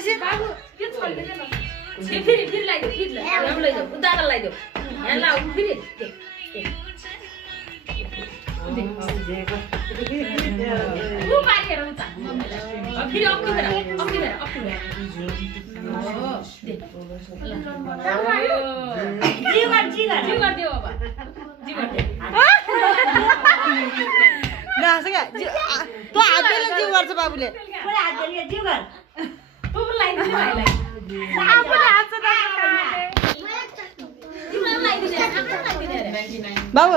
एकैछिन फेरि लगाइदेऊ फेरि लगाइदेऊ दादा लगाइदेऊ यहाँ लाऊ फेरि पारेर उता फेरि अक्टिभेर जिगर दियो अब जिगर नहाँस क्या तँ हात देले जिउ गर्छ बाबुले बाबु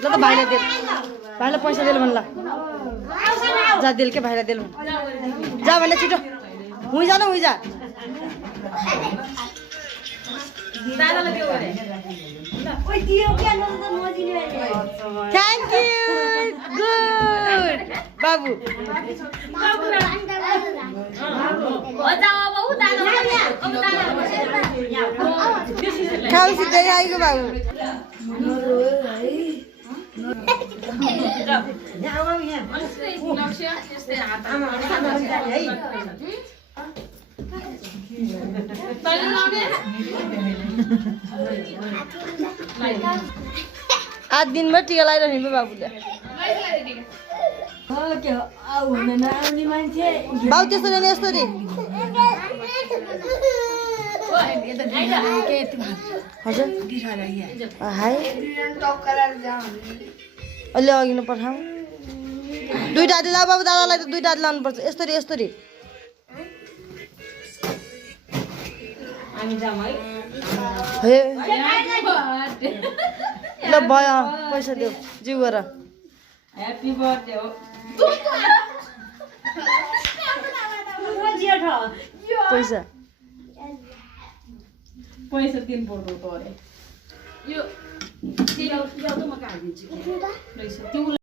ल त भाइलाई दे भाइलाई पैसा दिल भन ल जा दिल के भाइलाई दिल भन जा भने छिटो हुँ जा न हुँ जा दादालाई दियो अरे थ्याङ्क यू गुड बाबु खाऊ सिधै आइगयो बाबु आज दिनभर टिका लगाइरहने पो बाबुले बाबु त्यसरी नि यस्तरी हजुर हाई अलि अघि न पठाऊ दुईटा हातले लाऊ बाबु दादालाई त दुईटा हातले लाउनुपर्छ यस्तरी यस्तरी हे ल भयो पैसा देऊ जिउ गर ह्यापी बर्थडे हो पैसा पैसा 3 पर्दो अरे यो त्यो म काट्दिन्छु